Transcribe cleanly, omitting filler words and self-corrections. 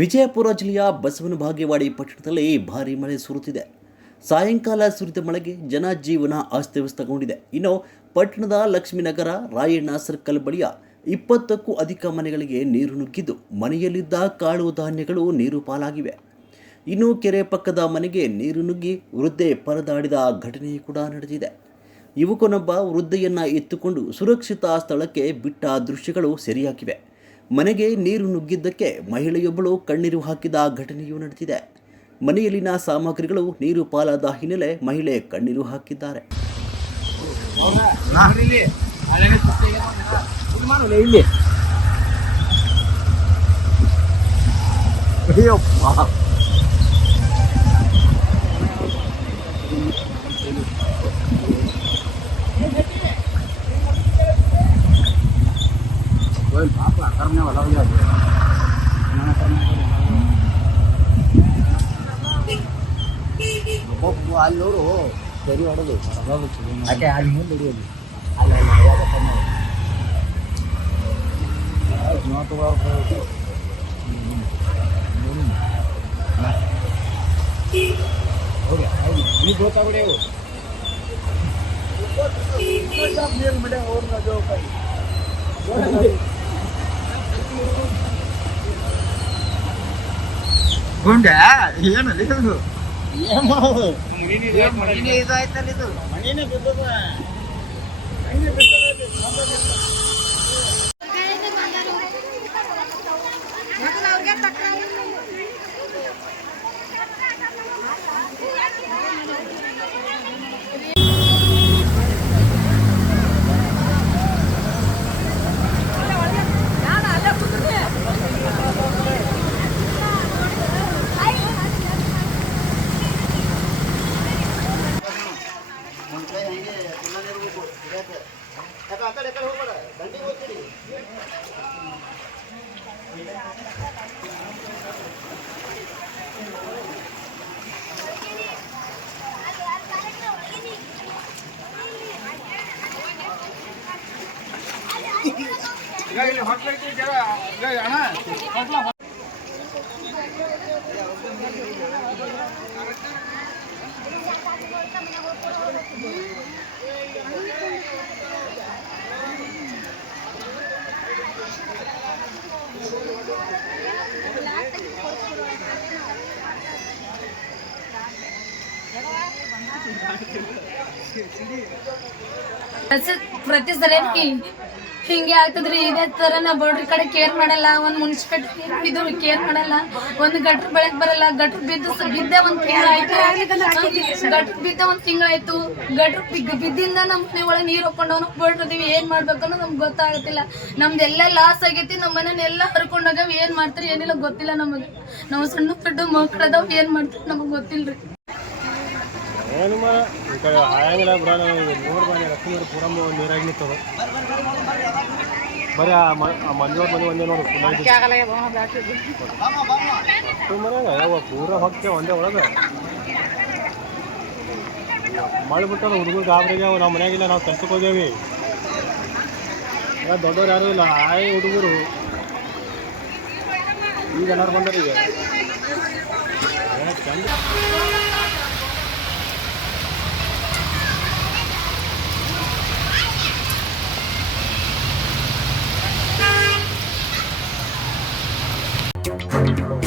ವಿಜಯಪುರ ಜಿಲ್ಲೆಯ ಬಸವನ ಬಾಗೇವಾಡಿ ಪಟ್ಟಣದಲ್ಲಿ ಭಾರೀ ಮಳೆ ಸುರಿಯುತ್ತಿದೆ. ಸಾಯಂಕಾಲ ಸುರಿದ ಮಳೆಗೆ ಜನಜೀವನ ಅಸ್ತವ್ಯಸ್ತಗೊಂಡಿದೆ. ಇನ್ನು ಪಟ್ಟಣದ ಲಕ್ಷ್ಮೀನಗರ ರಾಯಣ್ಣ ಸರ್ಕಲ್ ಬಳಿಯ 20ಕ್ಕೂ ಅಧಿಕ ಮನೆಗಳಿಗೆ ನೀರು ನುಗ್ಗಿದ್ದು ಮನೆಯಲ್ಲಿದ್ದ ಕಾಳು ಧಾನ್ಯಗಳು ನೀರು ಪಾಲಾಗಿವೆ. ಇನ್ನು ಕೆರೆ ಪಕ್ಕದ ಮನೆಗೆ ನೀರು ನುಗ್ಗಿ ವೃದ್ಧೆ ಪರದಾಡಿದ ಘಟನೆ ಕೂಡ ನಡೆದಿದೆ. ಯುವಕನೊಬ್ಬ ವೃದ್ಧೆಯನ್ನ ಎತ್ತುಕೊಂಡು ಸುರಕ್ಷಿತ ಸ್ಥಳಕ್ಕೆ ಬಿಟ್ಟ ದೃಶ್ಯಗಳು ಸೆರೆಯಾಗಿವೆ. ಮನೆಗೆ ನೀರು ನುಗ್ಗಿದ್ದಕ್ಕೆ ಮಹಿಳೆಯೊಬ್ಬಳು ಕಣ್ಣೀರು ಹಾಕಿದ ಘಟನೆಯೂ ನಡೆದಿದೆ. ಮನೆಯಲ್ಲಿನ ಸಾಮಗ್ರಿಗಳು ನೀರು ಪಾಲಾದ ಹಿನ್ನೆಲೆ ಮಹಿಳೆ ಕಣ್ಣೀರು ಹಾಕಿದ್ದಾರೆ. ಅಲ್ಲಿ ನೋಡು ಸರಿ ಹೊಡೋದು ಯಾಕೆ ಅಲ್ಲಿ ಮುಂದೆ ಹಿಡಿಯೋದು ನೀವು ಗೊತ್ತಾಗ್ಬಿಡಿ ಗುಂಡ ಏನಲ್ಲಿ ಇದಾಯ್ತಲ್ಲ ಇದು ಮಣಿನೇ ಬಿದ್ದದ ಹಂಗೆ ಪ್ರತಿ ಸಲ ಹಿಂಗೆ ಆಗ್ತದ್ರಿ. ಇದೇ ತರ ನಾವು ಬಡ್ರಿ ಕಡೆ ಕೇರ್ ಮಾಡಲ್ಲ, ಒಂದು ಮುನ್ಸಿಪಾಲಿಟಿ ಇದು ಕೇರ್ ಮಾಡಲ್ಲ, ಒಂದು ಗಟ್ರ ಬೆಳಕ್ ಬರಲ್ಲ. ಗಟ್ರ ಬಿದ್ದೆ ಒಂದ್ ತಿಂಗಳಾಯ್ತು. ಗಟ್ರ ಬಿದ್ದಿಂದ ನಮ್ಮ ಮನೆ ಒಳಗೆ ನೀರು ಹಾಕೊಂಡವನು ಬಡ್ರದೀವಿ. ಏನ್ ಮಾಡ್ಬೇಕು ಅನ್ನೋ ನಮ್ಗೆ ಗೊತ್ತಾಗತ್ತಿಲ್ಲ. ನಮ್ದೆಲ್ಲ ಲಾಸ್ ಆಗೈತಿ. ನಮ್ಮ ಮನೆಯೆಲ್ಲ ಹರ್ಕೊಂಡೋಗವ್. ಏನ್ ಮಾಡ್ತಾರೆ ಏನಿಲ್ಲ ಗೊತ್ತಿಲ್ಲ ನಮಗೆ. ನಾವು ಸಣ್ಣ ದೊಡ್ಡ ಮಕ್ಕಳದವ್ ಏನ್ ಮಾಡ್ತಾರೆ ನಮಗ್ ಗೊತ್ತಿಲ್ರಿ. ಆಯಂಗಿಲ್ಲ ಬರೋಣ ನೋಡ್ ಬನ್ನಿ ಲಕ್ಷ್ಮೀ ಪೂರಮ್ಮ ನೀರಾಗಿ ನಿಂತದ. ಬರೀ ಮಂಜೋಟ್ ಮನೆ ಒಂದೇ ನೋಡು ಮನ್ಯಾಗ ಪೂರ ಹೋಗ್ತೇವೆ ಒಂದೇ ಒಳಗೆ. ಮಳೆ ಬಿಟ್ಟಲ್ಲ ಹುಡುಗರು ಗಾಬರಿಗೆ ನಾವು ಮನ್ಯಾಗಿಲ್ಲ, ನಾವು ಕೆಲ್ಸಕ್ಕೆ ಹೋಗ್ಯಾವಿ. ದೊಡ್ಡವ್ರು ಯಾರು ಇಲ್ಲ, ಆಯ್ ಹುಡುಗರು ಈಗ ಏನಾರು ಬಂದಾರ. ಈಗ ಚಂದ Thank you.